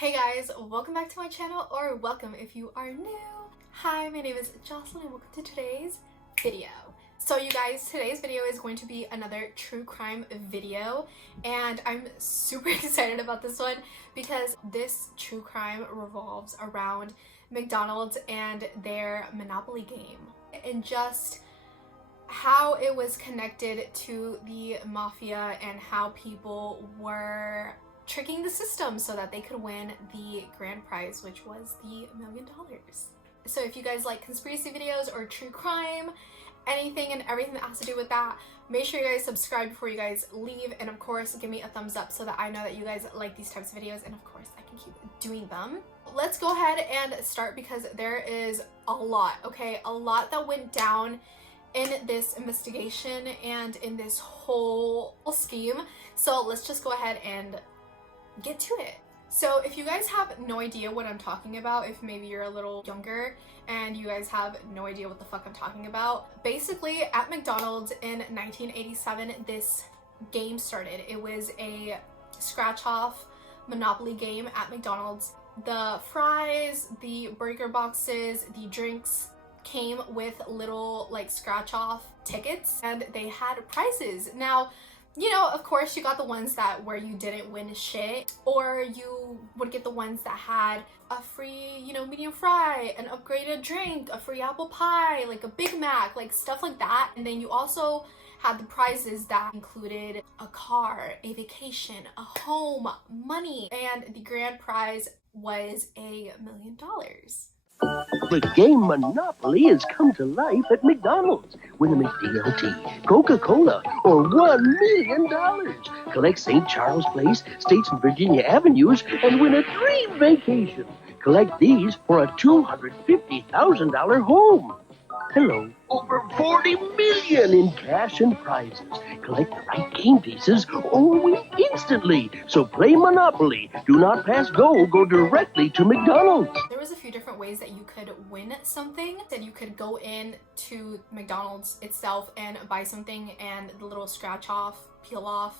Hey guys, welcome back to my channel, or welcome if you are new. Hi, my name is Jocelyn and welcome to today's video. So you guys, today's video is going to be another true crime video, and I'm super excited about this one because this true crime revolves around McDonald's and their Monopoly game and just how it was connected to the Mafia and how people were tricking the system so that they could win the grand prize, which was the $1 million. So if you guys like conspiracy videos or true crime, anything and everything that has to do with that, make sure you guys subscribe before you guys leave, and of course give me a thumbs up so that I know that you guys like these types of videos, and of course I can keep doing them. Let's go ahead and start because there is a lot, okay? A lot that went down in this investigation and in this whole scheme. So let's just go ahead and get to it. So if you guys have no idea what I'm talking about, if maybe you're a little younger and you guys have no idea what the fuck I'm talking about, basically at McDonald's in 1987 this game started. It was a scratch off Monopoly game at McDonald's. The fries, the burger boxes, the drinks came with little like scratch off tickets, and they had prizes. Now, you know, of course you got the ones that where you didn't win shit, or you would get the ones that had a free, you know, medium fry, an upgraded drink, a free apple pie, like a Big Mac, like stuff like that. And then you also had the prizes that included a car, a vacation, a home, money, and the grand prize was $1 million. The game Monopoly has come to life at McDonald's. Win a McDLT, Coca-Cola, or $1 million. Collect St. Charles Place, States and Virginia Avenues, and win a dream vacation. Collect these for a $250,000 home. Hello, over 40 million in cash and prizes. Collect the right game pieces or win instantly. So play Monopoly. Do not pass go. Go directly to McDonald's. There was a few different ways that you could win something. That you could go in to McDonald's itself and buy something, and the little scratch off, peel off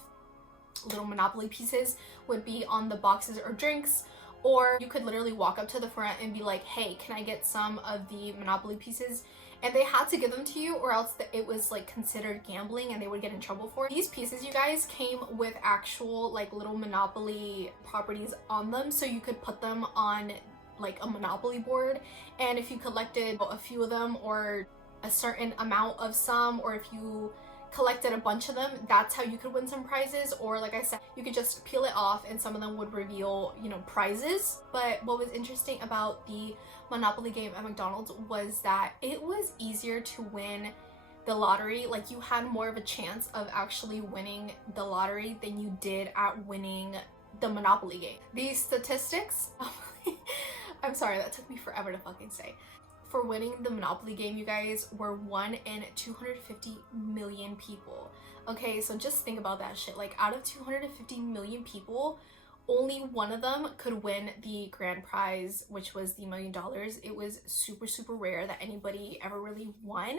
little Monopoly pieces would be on the boxes or drinks. Or you could literally walk up to the front and be like, hey, can I get some of the Monopoly pieces? And they had to give them to you, or else it was like considered gambling and they would get in trouble for it. These pieces, you guys, came with actual like little Monopoly properties on them, so you could put them on like a Monopoly board, and if you collected a few of them or a certain amount of some, or if you collected a bunch of them, that's how you could win some prizes. Or like I said, you could just peel it off and some of them would reveal, you know, prizes. But what was interesting about the Monopoly game at McDonald's was that it was easier to win the lottery. Like, you had more of a chance of actually winning the lottery than you did at winning the Monopoly game. These statistics I'm sorry, that took me forever to fucking say. For winning the Monopoly game, you guys, were 1 in 250 million people. Okay, so just think about that shit. Like, out of 250 million people, only one of them could win the grand prize, which was the $1 million. It was super, super rare that anybody ever really won.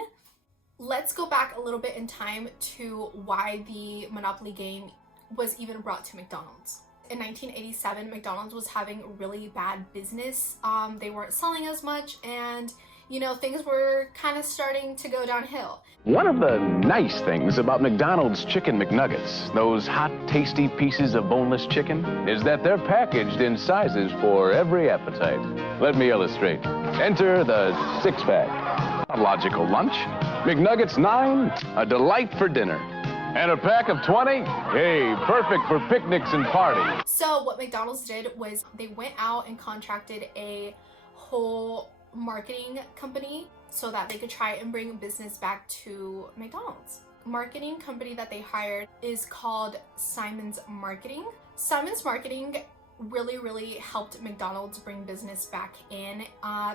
Let's go back a little bit in time to why the Monopoly game was even brought to McDonald's. In 1987, McDonald's was having really bad business. They weren't selling as much, and you know, things were kind of starting to go downhill. One of the nice things about McDonald's Chicken McNuggets, those hot, tasty pieces of boneless chicken, is that they're packaged in sizes for every appetite. Let me illustrate. Enter the six-pack. A logical lunch. McNuggets 9, a delight for dinner. And a pack of 20? Hey, perfect for picnics and parties. So what McDonald's did was they went out and contracted a whole marketing company so that they could try and bring business back to McDonald's. Marketing company that they hired is called Simon's Marketing. Simon's Marketing really helped McDonald's bring business back in.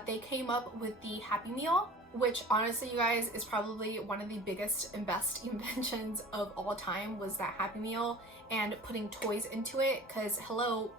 They came up with the Happy Meal, which honestly, you guys, is probably one of the biggest and best inventions of all time, was that Happy Meal and putting toys into it, because hello,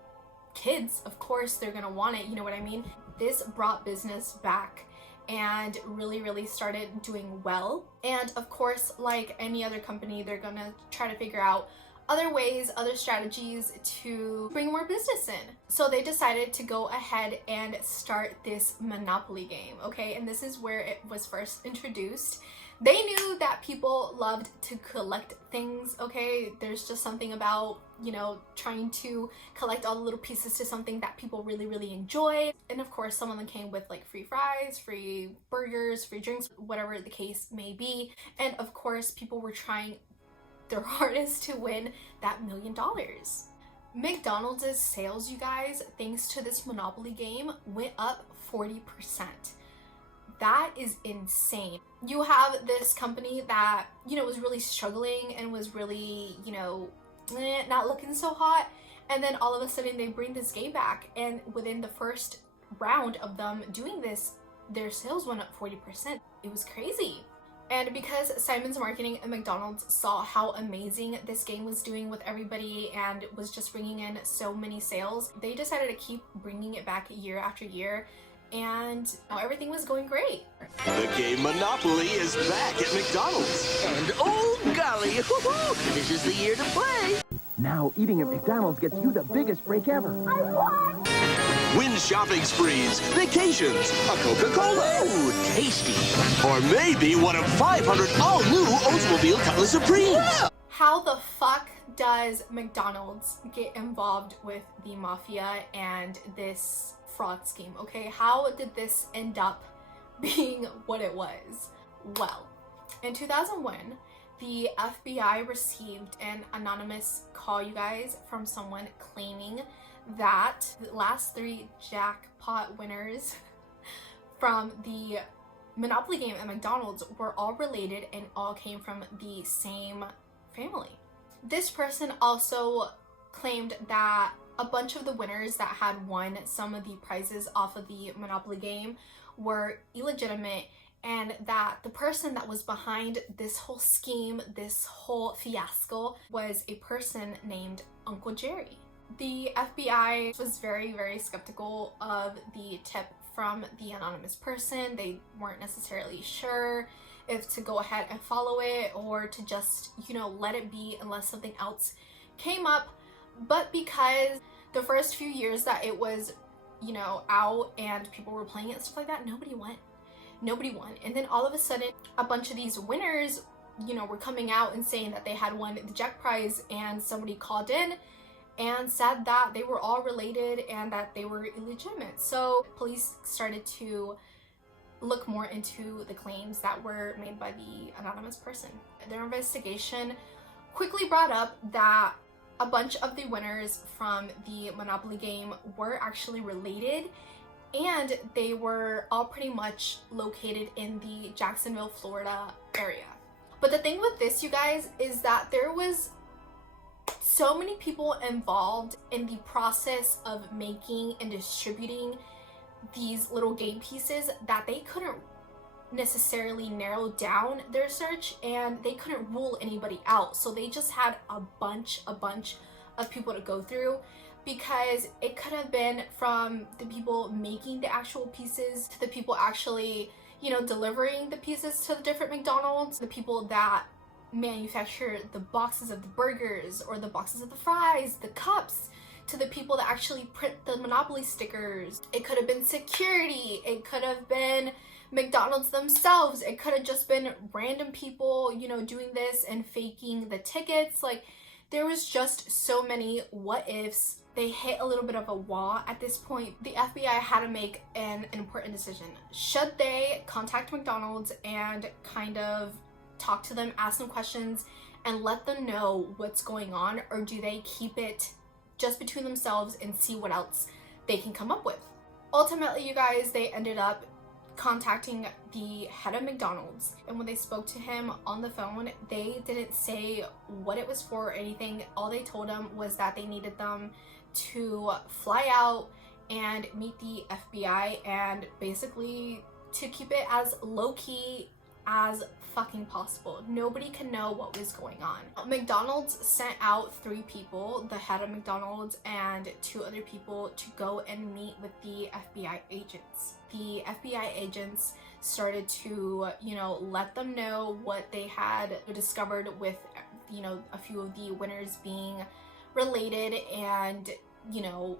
kids, of course they're gonna want it, you know what I mean? This brought business back and really started doing well. And of course, like any other company, they're gonna try to figure out, other ways, other strategies to bring more business in. So they decided to go ahead and start this Monopoly game, okay? And this is where it was first introduced. They knew that people loved to collect things, okay? There's just something about, you know, trying to collect all the little pieces to something that people really, really enjoy. And of course, some of them came with like free fries, free burgers, free drinks, whatever the case may be. And of course, people were trying their hardest to win that $1 million. McDonald's sales, you guys, thanks to this Monopoly game, went up 40%. That is insane. You have this company that, you know, was really struggling and was really, you know, not looking so hot. And then all of a sudden they bring this game back, and within the first round of them doing this, their sales went up 40%. It was crazy. And because Simon's Marketing and McDonald's saw how amazing this game was doing with everybody and was just bringing in so many sales, they decided to keep bringing it back year after year, and everything was going great. The game Monopoly is back at McDonald's. And oh golly, this is the year to play. Now eating at McDonald's gets you the biggest break ever. I won! Win shopping sprees, vacations, a Coca-Cola. Ooh, tasty. Or maybe one of 500 all-new Oldsmobile Cutlass Supremes. How the fuck does McDonald's get involved with the Mafia and this fraud scheme, okay? How did this end up being what it was? Well, in 2001, the FBI received an anonymous call, you guys, from someone claiming that the last 3 jackpot winners from the Monopoly game at McDonald's were all related and all came from the same family. This person also claimed that a bunch of the winners that had won some of the prizes off of the Monopoly game were illegitimate, and that the person that was behind this whole scheme, this whole fiasco, was a person named Uncle Jerry. The FBI was very, very skeptical of the tip from the anonymous person. They weren't necessarily sure if to go ahead and follow it or to just, you know, let it be unless something else came up. But because the first few years that it was, you know, out and people were playing it and stuff like that, nobody won. And then all of a sudden, a bunch of these winners, you know, were coming out and saying that they had won the jack prize, and somebody called in and said that they were all related and that they were illegitimate. So police started to look more into the claims that were made by the anonymous person. Their investigation quickly brought up that a bunch of the winners from the Monopoly game were actually related, and they were all pretty much located in the Jacksonville, Florida area. But the thing with this, you guys, is that there was so many people involved in the process of making and distributing these little game pieces that they couldn't necessarily narrow down their search, and they couldn't rule anybody out. So they just had a bunch of people to go through, because it could have been from the people making the actual pieces to the people actually, you know, delivering the pieces to the different McDonald's, the people that manufacture the boxes of the burgers or the boxes of the fries, the cups, to the people that actually print the Monopoly stickers. It could have been security, it could have been McDonald's themselves, it could have just been random people, you know, doing this and faking the tickets. Like, there was just so many what ifs. They hit a little bit of a wall at this point. The FBI had to make an important decision. Should they contact McDonald's and kind of talk to them, ask them questions, and let them know what's going on, or do they keep it just between themselves and see what else they can come up with? Ultimately, you guys, they ended up contacting the head of McDonald's, and when they spoke to him on the phone, they didn't say what it was for or anything. All they told him was that they needed them to fly out and meet the FBI, and basically to keep it as low-key as fucking possible. Nobody can know what was going on. McDonald's sent out 3 people, the head of McDonald's and 2 other people, to go and meet with the FBI agents. The FBI agents started to, you know, let them know what they had discovered with you know, a few of the winners being related, and, you know,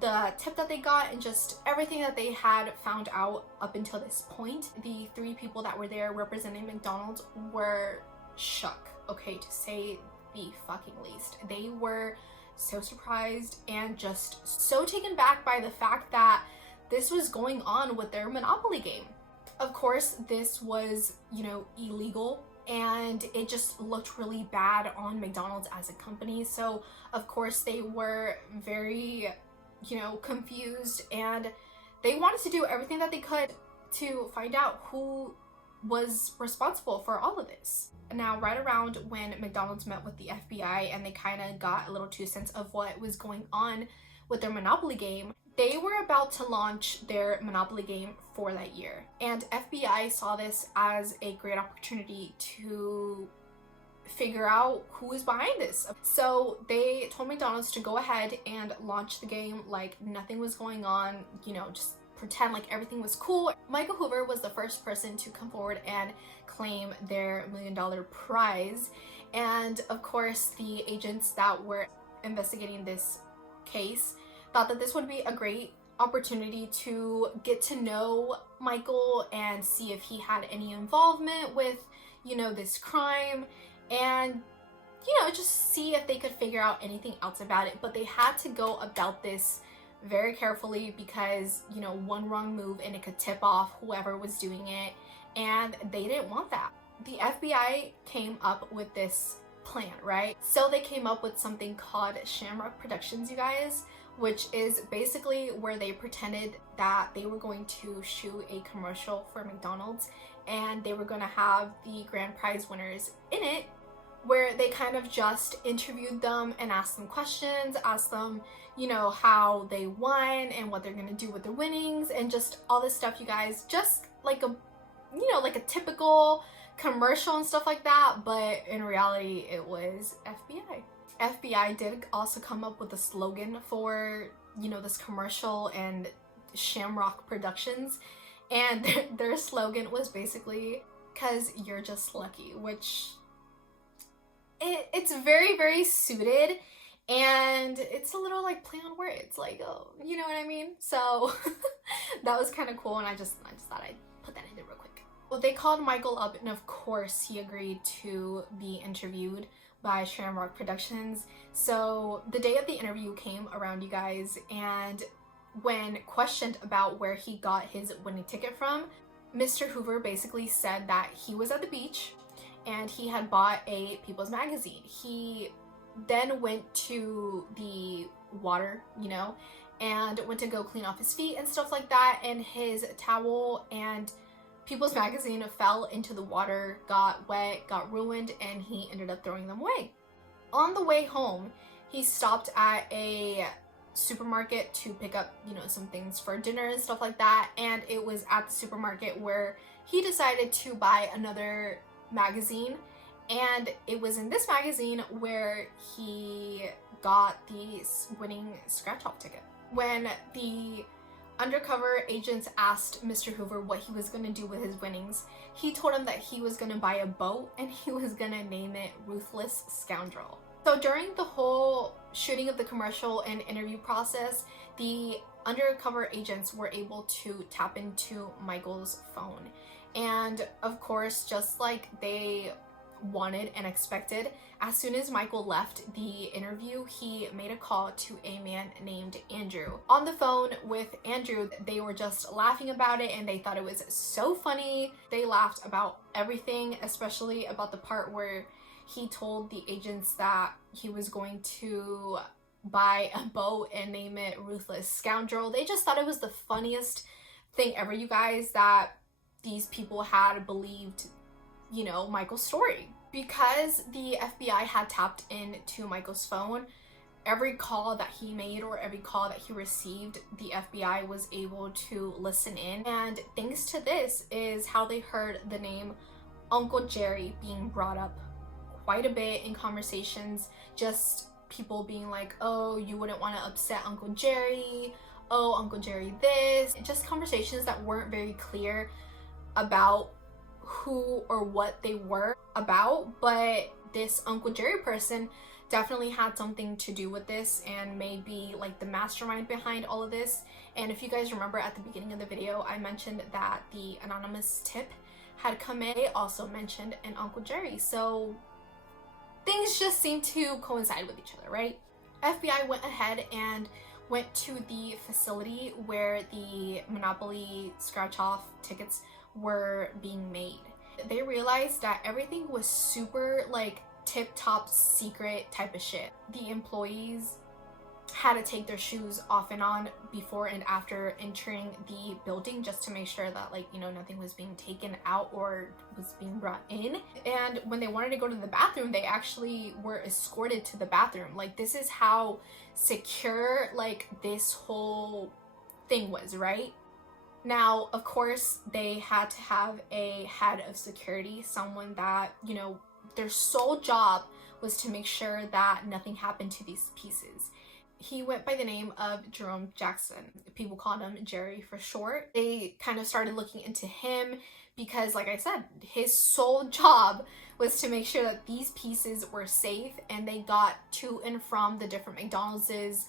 the tip that they got and just everything that they had found out up until this point. The 3 people that were there representing McDonald's were shook, okay, to say the fucking least. They were so surprised and just so taken back by the fact that this was going on with their Monopoly game. Of course, this was, you know, illegal, and it just looked really bad on McDonald's as a company. So of course they were very, you know, confused, and they wanted to do everything that they could to find out who was responsible for all of this. Now, right around when McDonald's met with the FBI and they kind of got a little 2 cents of what was going on with their Monopoly game, they were about to launch their Monopoly game for that year. And FBI saw this as a great opportunity to figure out who was behind this. So they told McDonald's to go ahead and launch the game like nothing was going on, you know, just pretend like everything was cool. Michael Hoover was the first person to come forward and claim their $1 million prize. And of course, the agents that were investigating this case thought that this would be a great opportunity to get to know Michael and see if he had any involvement with, you know, this crime, and, you know, just see if they could figure out anything else about it. But they had to go about this very carefully because, you know, one wrong move and it could tip off whoever was doing it, and they didn't want that. The FBI came up with this plan, right? So they came up with something called Shamrock Productions, you guys, which is basically where they pretended that they were going to shoot a commercial for McDonald's, and they were going to have the grand prize winners in it, where they kind of just interviewed them and asked them questions, asked them, you know, how they won and what they're gonna do with their winnings and just all this stuff, you guys. Just like a, you know, like a typical commercial and stuff like that, but in reality it was FBI. FBI did also come up with a slogan for, you know, this commercial and Shamrock Productions, and their slogan was basically, "'Cause you're just lucky," which it's very, very suited, and it's a little like play on words, like, oh, you know what I mean? So that was kind of cool, and I just thought I'd put that in there real quick. Well, they called Michael up, and of course he agreed to be interviewed by Shamrock Productions. So the day of the interview came around, you guys, and when questioned about where he got his winning ticket from, Mr. Hoover basically said that he was at the beach and he had bought a People's Magazine. He then went to the water, you know, and went to go clean off his feet and stuff like that, and his towel and People's Magazine fell into the water, got wet, got ruined, and he ended up throwing them away. On the way home, he stopped at a supermarket to pick up, you know, some things for dinner and stuff like that, and it was at the supermarket where he decided to buy another magazine, and it was in this magazine where he got the winning scratch-off ticket. When the undercover agents asked Mr. Hoover what he was going to do with his winnings, he told them that he was going to buy a boat and he was going to name it Ruthless Scoundrel. So during the whole shooting of the commercial and interview process, the undercover agents were able to tap into Michael's phone. And of course, just like they wanted and expected, as soon as Michael left the interview, he made a call to a man named Andrew. On the phone with Andrew, they were just laughing about it and they thought it was so funny. They laughed about everything, especially about the part where he told the agents that he was going to buy a boat and name it Ruthless Scoundrel. They just thought it was the funniest thing ever, you guys, that these people had believed, you know, Michael's story. Because the FBI had tapped into Michael's phone, every call that he made or every call that he received, the FBI was able to listen in. And thanks to this is how they heard the name Uncle Jerry being brought up quite a bit in conversations. Just people being like, oh, you wouldn't want to upset Uncle Jerry. Oh, Uncle Jerry this. Just conversations that weren't very clear about who or what they were about, but this Uncle Jerry person definitely had something to do with this and may be like the mastermind behind all of this. And if you guys remember at the beginning of the video, I mentioned that the anonymous tip had come in. They also mentioned an Uncle Jerry. So things just seem to coincide with each other, right? FBI went ahead and went to the facility where the Monopoly scratch-off tickets were being made. They realized that everything was super like tip-top secret type of shit. The employees had to take their shoes off and on before and after entering the building just to make sure that, like, you know, nothing was being taken out or was being brought in. And when they wanted to go to the bathroom, they actually were escorted to the bathroom. Like, this is how secure like this whole thing was, right? Now, of course, they had to have a head of security, someone that, you know, their sole job was to make sure that nothing happened to these pieces. He went by the name of Jerome Jackson. People called him Jerry for short. They kind of started looking into him because, like I said, his sole job was to make sure that these pieces were safe and they got to and from the different McDonald's's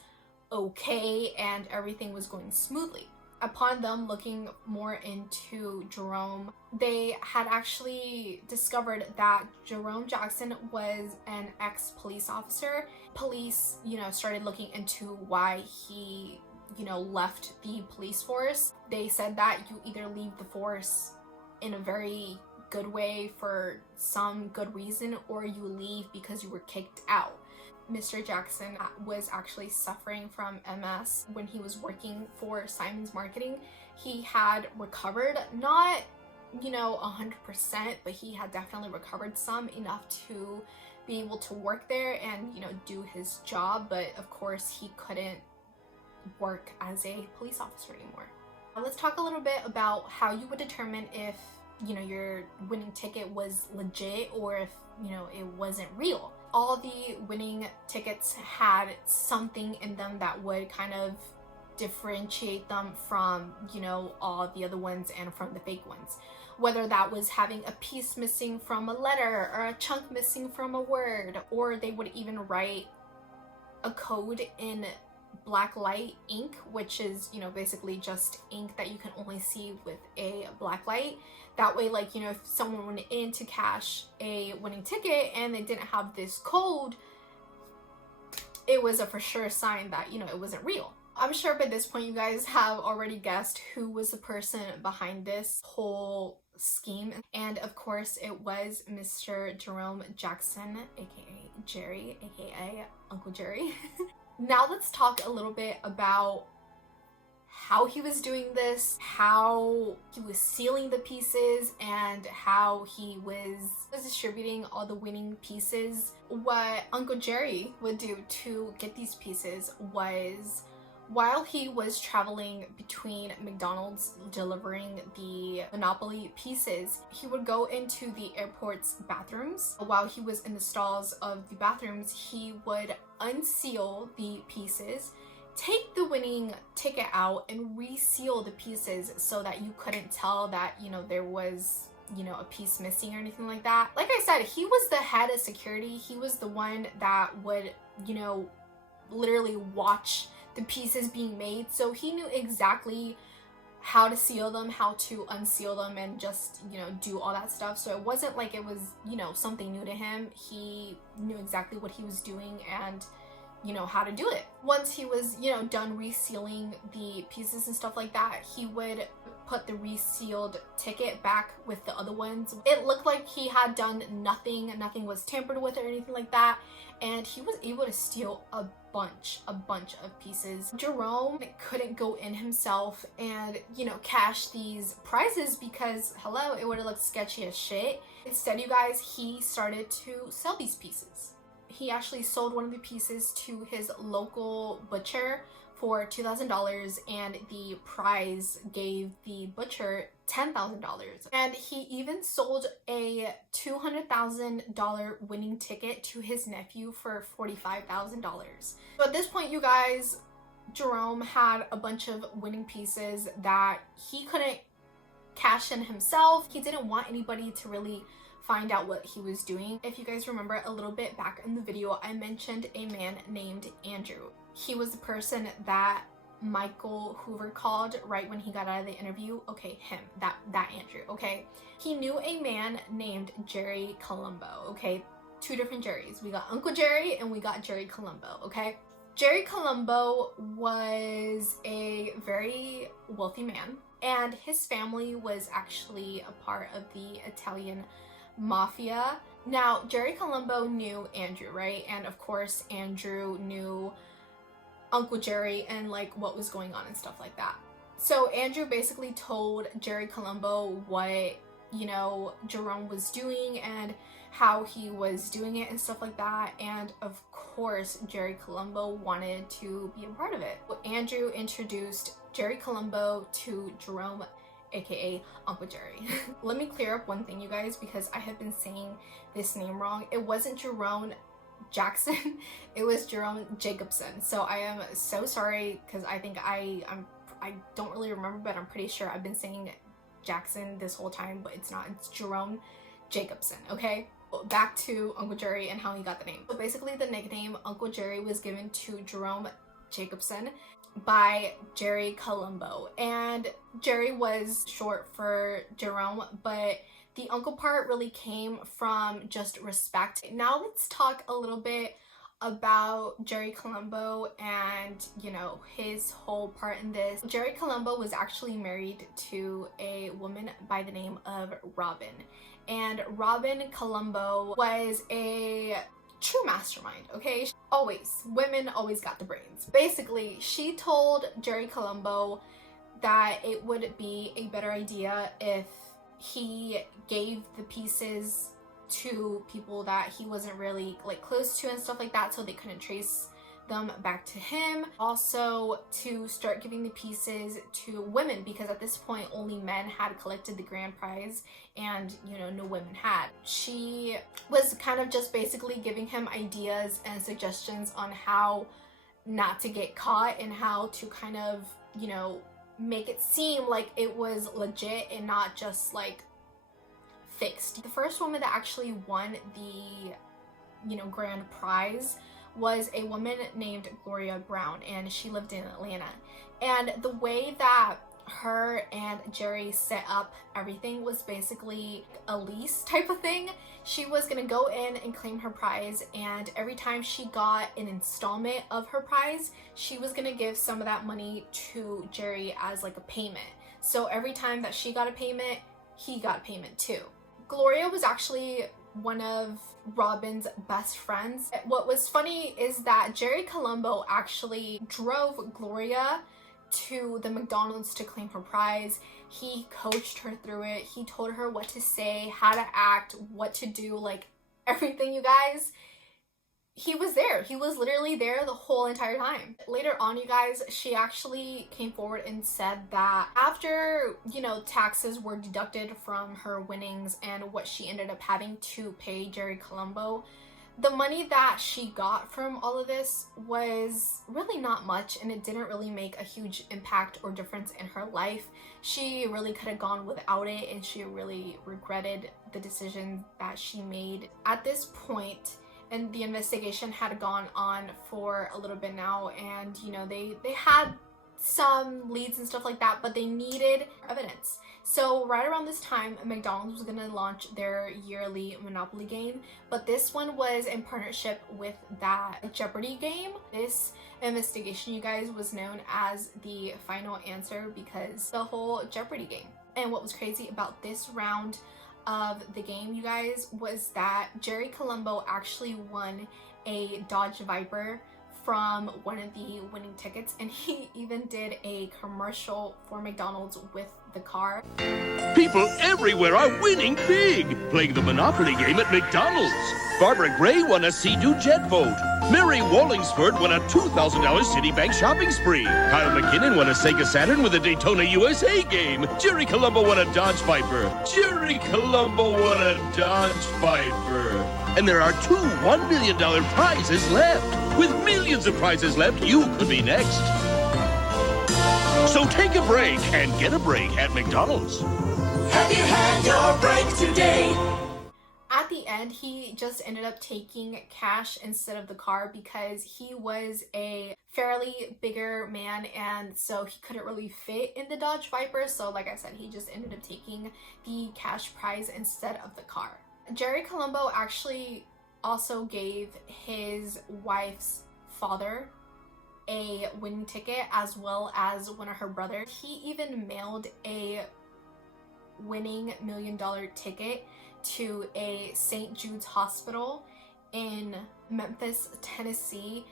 okay and everything was going smoothly. Upon them looking more into Jerome, they had actually discovered that Jerome Jackson was an ex-police officer. Police, you know, started looking into why he, you know, left the police force. They said that you either leave the force in a very good way for some good reason, or you leave because you were kicked out. Mr. Jackson was actually suffering from MS when he was working for Simon's Marketing. He had recovered, not, you know, 100%, but he had definitely recovered some, enough to be able to work there and, you know, do his job. But of course, he couldn't work as a police officer anymore. Now, let's talk a little bit about how you would determine if, you know, your winning ticket was legit or if, you know, it wasn't real. All the winning tickets had something in them that would kind of differentiate them from, you know, all the other ones and from the fake ones. Whether that was having a piece missing from a letter or a chunk missing from a word, or they would even write a code in black light ink, which is, you know, basically just ink that you can only see with a black light. That way, like, you know, if someone went in to cash a winning ticket and they didn't have this code, it was a for sure sign that, you know, it wasn't real. I'm sure by this point you guys have already guessed who was the person behind this whole scheme. And of course, it was Mr. Jerome Jackson, aka Jerry, aka Uncle Jerry. Now let's talk a little bit about how he was doing this, how he was sealing the pieces, and how he was distributing all the winning pieces. What Uncle Jerry would do to get these pieces was, while he was traveling between McDonald's delivering the Monopoly pieces, he would go into the airport's bathrooms. While he was in the stalls of the bathrooms, he would unseal the pieces, take the winning ticket out, and reseal the pieces so that you couldn't tell that, you know, there was, you know, a piece missing or anything like that. Like I said, he was the head of security. He was the one that would, you know, literally watch the pieces being made. So he knew exactly how to seal them, how to unseal them, and just, you know, do all that stuff. So it wasn't like it was, you know, something new to him. He knew exactly what he was doing and, you know, how to do it. Once he was, you know, done resealing the pieces and stuff like that, he would put the resealed ticket back with the other ones. It looked like he had done nothing was tampered with or anything like that, and he was able to steal a bunch of pieces. Jerome couldn't go in himself and, you know, cash these prizes because, hello, it would have looked sketchy as shit. Instead, you guys, he started to sell these pieces. He actually sold one of the pieces to his local butcher for $2,000, and the prize gave the butcher $10,000. And he even sold a $200,000 winning ticket to his nephew for $45,000. So at this point, you guys, Jerome had a bunch of winning pieces that he couldn't cash in himself. He didn't want anybody to really find out what he was doing. If you guys remember a little bit back in the video, I mentioned a man named Andrew. He was the person that Michael Hoover called right when he got out of the interview. Okay, him, that Andrew, okay? He knew a man named Jerry Colombo, okay? Two different Jerrys. We got Uncle Jerry and we got Jerry Colombo, okay? Jerry Colombo was a very wealthy man, and his family was actually a part of the Italian Mafia. Now, Jerry Colombo knew Andrew, right? And of course, Andrew knew Uncle Jerry and like what was going on and stuff like that. So Andrew basically told Jerry Colombo what, you know, Jerome was doing and how he was doing it and stuff like that. And of course, Jerry Colombo wanted to be a part of it. Andrew introduced Jerry Colombo to Jerome, aka Uncle Jerry. Let me clear up one thing, you guys, because I have been saying this name wrong. It wasn't Jerome Jackson, it was Jerome Jacobson. So I am so sorry, because I think I don't really remember, but I'm pretty sure I've been saying Jackson this whole time, but it's not. It's Jerome Jacobson, okay? Back to Uncle Jerry and how he got the name. So basically the nickname Uncle Jerry was given to Jerome Jacobson by Jerry Colombo, and Jerry was short for Jerome, but the uncle part really came from just respect. Now let's talk a little bit about Jerry Colombo and, you know, his whole part in this. Jerry Colombo was actually married to a woman by the name of Robin, and Robin Colombo was a true mastermind, okay? Women always got the brains. Basically, she told Jerry Colombo that it would be a better idea if he gave the pieces to people that he wasn't really like close to and stuff like that, so they couldn't trace them back to him. Also, to start giving the pieces to women, because at this point only men had collected the grand prize and, you know, no women had. She was kind of just basically giving him ideas and suggestions on how not to get caught and how to kind of, you know, make it seem like it was legit and not just like fixed. The first woman that actually won the, you know, grand prize was a woman named Gloria Brown, and she lived in Atlanta. And the way that her and Jerry set up everything was basically a lease type of thing. She was gonna go in and claim her prize, and every time she got an installment of her prize, she was gonna give some of that money to Jerry as like a payment. So every time that she got a payment, he got a payment too. Gloria was actually one of Robin's best friends. What was funny is that Jerry Colombo actually drove Gloria to the McDonald's to claim her prize. He coached her through it. He told her what to say, how to act, what to do, like everything, you guys. He was there. He was literally there the whole entire time. Later on, you guys, she actually came forward and said that after, you know, taxes were deducted from her winnings and what she ended up having to pay Jerry Colombo, the money that she got from all of this was really not much, and it didn't really make a huge impact or difference in her life. She really could have gone without it, and she really regretted the decision that she made. At this point, and the investigation had gone on for a little bit now, and you know, they had some leads and stuff like that, but they needed evidence. So right around this time, McDonald's was gonna launch their yearly Monopoly game, but this one was in partnership with that Jeopardy game. This investigation, you guys, was known as the Final Answer because the whole Jeopardy game. And what was crazy about this round of the game, you guys, was that Jerry Colombo actually won a Dodge Viper from one of the winning tickets, and he even did a commercial for McDonald's with the car. People everywhere are winning big, playing the Monopoly game at McDonald's. Barbara Gray won a Sea-Doo jet boat. Mary Wallingsford won a $2,000 Citibank shopping spree. Kyle McKinnon won a Sega Saturn with a Daytona USA game. Jerry Colombo won a Dodge Viper. Jerry Colombo won a Dodge Viper. And there are two $1 million prizes left. With millions of prizes left, you could be next. So take a break and get a break at McDonald's. Have you had your break today? the end, he just ended up taking cash instead of the car because he was a fairly bigger man, and so he couldn't really fit in the Dodge Viper. So like I said, he just ended up taking the cash prize instead of the car. Jerry Colombo actually also gave his wife's father a winning ticket, as well as one of her brothers. He even mailed a winning $1 million ticket to a St. Jude's hospital in Memphis, Tennessee,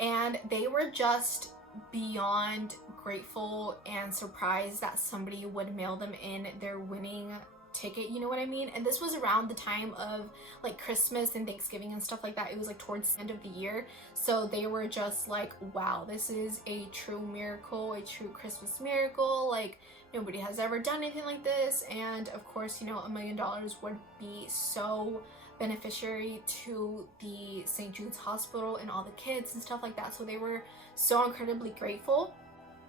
and they were just beyond grateful and surprised that somebody would mail them in their winning ticket, you know what I mean? And this was around the time of like Christmas and Thanksgiving and stuff like that. It was like towards the end of the year, so they were just like, wow, this is a true miracle, a true Christmas miracle. Like, nobody has ever done anything like this. And of course, you know, $1 million would be so beneficiary to the St. Jude's hospital and all the kids and stuff like that. So they were so incredibly grateful.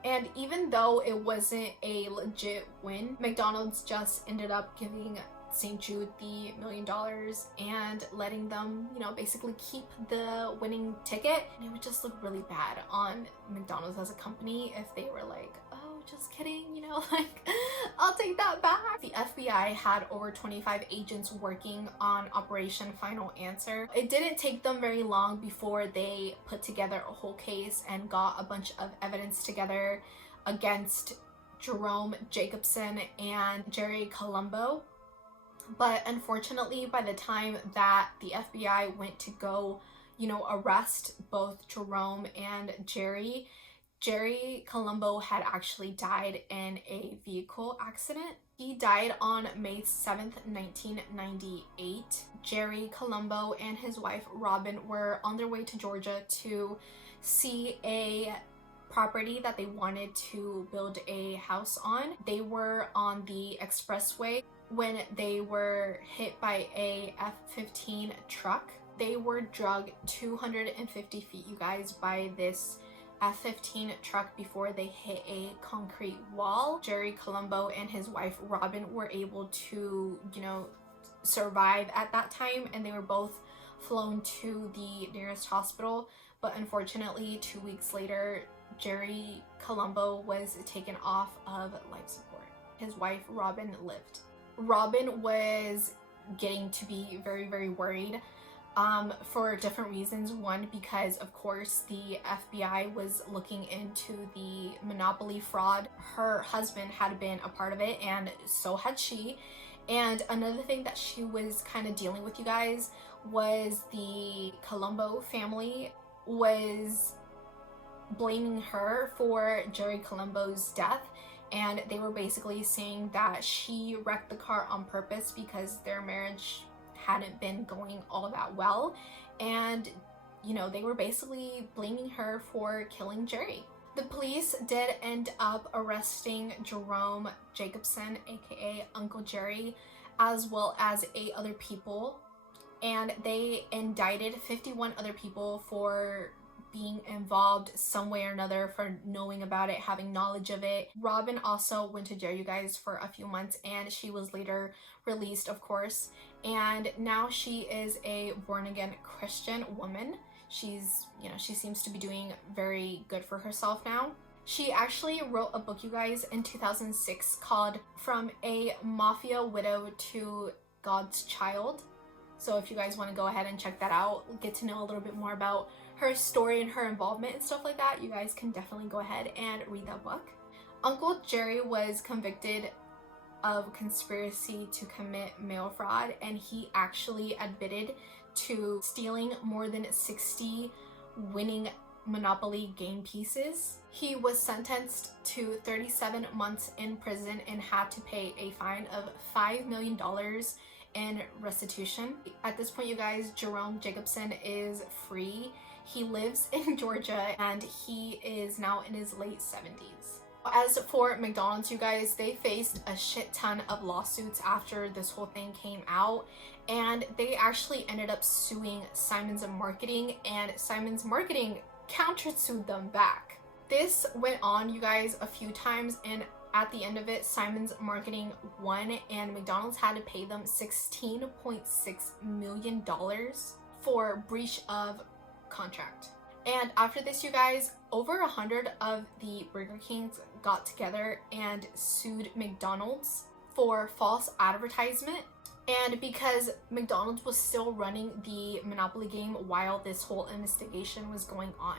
And even though it wasn't a legit win, McDonald's just ended up giving St. Jude the $1 million and letting them, you know, basically keep the winning ticket. And it would just look really bad on McDonald's as a company if they were like, oh, just kidding, you know, like, I'll take that back. The FBI had over 25 agents working on Operation Final Answer. It didn't take them very long before they put together a whole case and got a bunch of evidence together against Jerome Jacobson and Jerry Colombo. But unfortunately, by the time that the FBI went to go, you know, arrest both Jerome and Jerry Colombo had actually died in a vehicle accident. He died on May 7th, 1998. Jerry Colombo and his wife Robin were on their way to Georgia to see a property that they wanted to build a house on. They were on the expressway when they were hit by a F-15 truck. They were dragged 250 feet, you guys, by this F-15 truck before they hit a concrete wall. Jerry Colombo and his wife Robin were able to, you know, survive at that time, and they were both flown to the nearest hospital. But unfortunately, 2 weeks later, Jerry Colombo was taken off of life support. His wife Robin lived. Robin was getting to be very, very worried for different reasons. One, because of course the FBI was looking into the Monopoly fraud. Her husband had been a part of it, and so had she. And another thing that she was kind of dealing with, you guys, was the Colombo family was blaming her for Jerry Colombo's death. And they were basically saying that she wrecked the car on purpose because their marriage hadn't been going all that well. And, you know, they were basically blaming her for killing Jerry. The police did end up arresting Jerome Jacobson, aka Uncle Jerry, as well as 8 other people. And they indicted 51 other people for being involved some way or another, for knowing about it, having knowledge of it. Robin also went to jail, you guys, for a few months, and she was later released, of course. And now she is a born-again Christian woman. She's, you know, she seems to be doing very good for herself now. She actually wrote a book, you guys, in 2006 called From a Mafia Widow to God's Child. So if you guys want to go ahead and check that out, get to know a little bit more about her story and her involvement and stuff like that, you guys can definitely go ahead and read that book. Uncle Jerry was convicted of conspiracy to commit mail fraud, and he actually admitted to stealing more than 60 winning Monopoly game pieces. He was sentenced to 37 months in prison and had to pay a fine of $5 million in restitution. At this point, you guys, Jerome Jacobson is free. He lives in Georgia, and he is now in his late 70s. As for McDonald's, you guys, they faced a shit ton of lawsuits after this whole thing came out, and they actually ended up suing Simon's Marketing, and Simon's Marketing countersued them back. This went on, you guys, a few times, and at the end of it, Simon's marketing won, and McDonald's had to pay them $16.6 million for breach of contract. And after this, you guys, over 100 of the Burger Kings got together and sued McDonald's for false advertisement. And because McDonald's was still running the Monopoly game while this whole investigation was going on.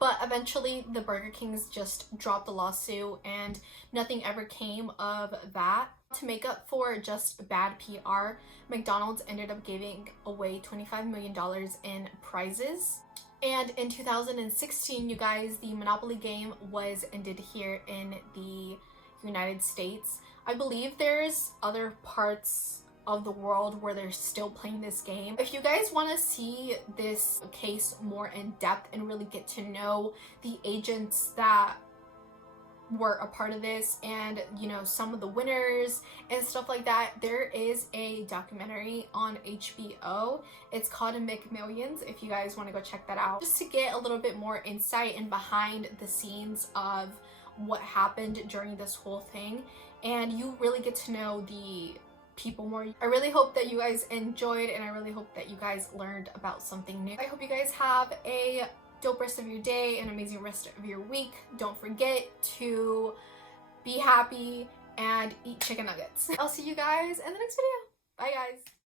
But eventually the Burger Kings just dropped the lawsuit and nothing ever came of that. To make up for just bad PR, McDonald's ended up giving away $25 million in prizes. And in 2016, you guys, the Monopoly game was ended here in the United States. I believe there's other parts of the world where they're still playing this game. If you guys want to see this case more in depth and really get to know the agents that were a part of this and, you know, some of the winners and stuff like that, there is a documentary on HBO. It's called McMillions, if you guys want to go check that out, just to get a little bit more insight and behind the scenes of what happened during this whole thing, and you really get to know the people more. I really hope that you guys enjoyed, and I really hope that you guys learned about something new. I hope you guys have a dope rest of your day, an amazing rest of your week. Don't forget to be happy and eat chicken nuggets. I'll see you guys in the next video. Bye guys.